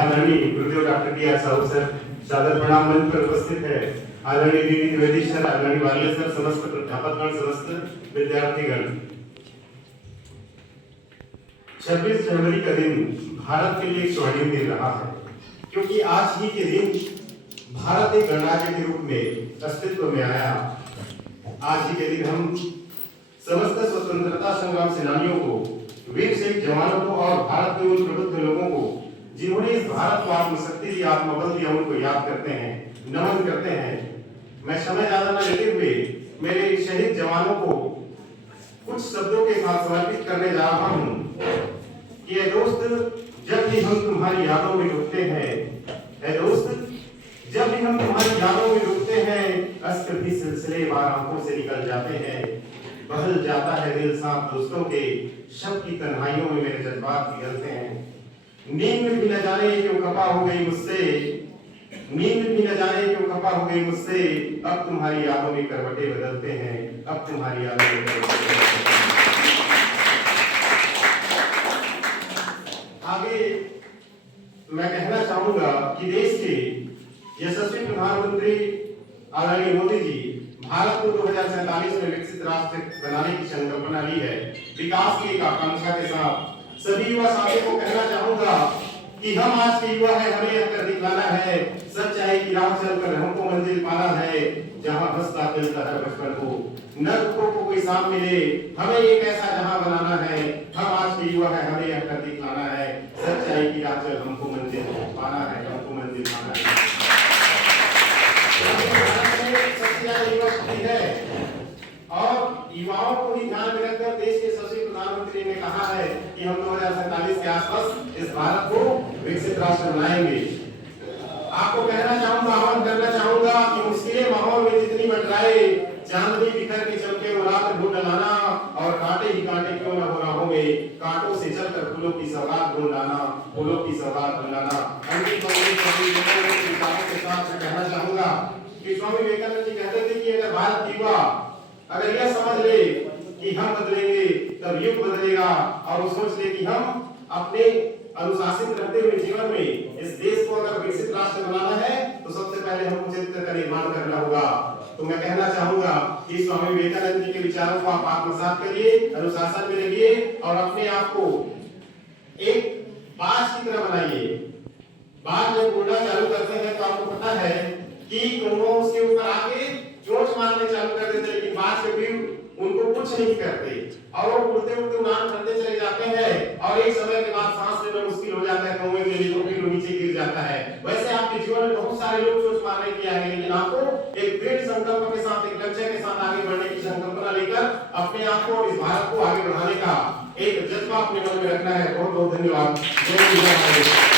आदरणीय गुरुदेव doctor B R Sahu sir, सादर प्रणाम मंच पर उपस्थित है आदरणीय दीदी द्विवेदी सर, आदरणीय वाले सर, समस्त प्राध्यापकगण, समस्त विद्यार्थीगण। 26 जनवरी का दिन भारत के लिए एक स्वर्णिम दिन रहा है, क्योंकि आज ही के दिन भारत एक गणराज्य के रूप में अस्तित्व में आया। आज ही के दिन हम समस्त स्वतंत्रता संग्राम सेनानियों को, वीर शहीद जवानों को और भारत के उन प्रबुद्ध लोगों को जिन्होंने इस भारत को आत्मशक्ति दी, आत्मबल दिया, उनको याद करते हैं, नमन करते हैं। मैं समय ज्यादा न लेते हुए मेरे शहीद जवानों को कुछ शब्दों के साथ समर्पित करने जा रहा हूं कि ए दोस्त, जब भी हम तुम्हारी यादों में डूबते हैं, ए दोस्त, जब भी हम तुम्हारी यादों में डूबते हैं, अश्क भी सिलसिले बार आंखों से निकल जाते हैं, बहल जाता है दिल साथ दोस्तों के, शब की तन्हाइयों में मेरे जज्बात पिघलते हैं। नींद में भी न जाने क्यों खफा हो गई मुझसे, नींद भी न जाने क्यों खफा हो गई मुझसे, अब तुम्हारी यादों में करवटें बदलते हैं, अब तुम्हारी यादों में करवटें बदलते हैं। आगे मैं कहना चाहूंगा कि देश के यशस्वी प्रधानमंत्री आदरणीय मोदी जी भारत को 2047 में विकसित राष्ट्र बनाने की संकल्पना ली है। विकास की एक आकांक्षा के साथ सभी युवा साथियों को कहना चाहूंगा कि हम आज के युवा हैं, हमें यह कर दिखलाना है, सच्चाई की राह चलकर हमको मंजिल पाना है, जहां हंसता खेलता है बचपन को, न दुखों को कोई साथ मिले, हमें एक ऐसा जहां बनाना है। हम आज के युवा हैं, हमें यह कर दिखलाना है, सच्चाई की राह चल हमको मंजिल पाना है, हमको मंजिल पाना है। और युवाओं को ही ध्यान में रखकर देश के यशस्वी प्रधानमंत्री ने कहा है कि हम 2047 के आसपास इस भारत को विकसित राष्ट्र बनाएंगे। आपको कहना चाहूंगा, आह्वान करना चाहूंगा कि मुश्किलें माहौल में जितनी मंडराए, चांदनी बिखर के चमके वो रात ढूंढ लाना, और कांटे ही कांटे क्यों न हो रहा होंगे, कांटों से चलकर फूलों की सौगात ढूंढ लाना, फूलों की सौगात ढूंढ लाना। के साथ कहना चाहूंगा कि स्वामी विवेकानंद जी कहते थे कि अगर भारत युवा अगर यह समझ ले कि हम बदलेंगे तब युग बदलेगा, और वो सोच ले कि हम अपने अनुशासित रहते हुए जीवन में इस देश को अगर विकसित राष्ट्र बनाना है तो सबसे पहले हमको चरित्र का निर्माण करना होगा। तो मैं कहना चाहूंगा कि स्वामी विवेकानंद जी के विचारों को आप आत्मसात करिए, अनुशासन में रहिए और अपने आप को एक बाज की तरह बनाइए। बाज जब उड़ना चालू करते हैं तो आपको पता है कि कौवा उसके ऊपर आके चोंच मारने चालू कर देते, लेकिन बाज के भी उनको कुछ नहीं करते और वो उड़ते उड़ते उड़ान भरते चले जाते हैं, और एक समय के बाद सांस लेना मुश्किल हो जाता है, कौवे के लिए तो फिर नीचे गिर जाता है। वैसे आपके जीवन में बहुत सारे लोग चोंच मारने के लिए आएंगे, लेकिन आपको एक दृढ़ संकल्प के साथ, एक लक्ष्य के साथ आगे बढ़ने की संकल्पना लेकर अपने आप को और इस भारत को आगे बढ़ाने का एक जज्बा अपने मन में रखना है। बहुत बहुत धन्यवाद।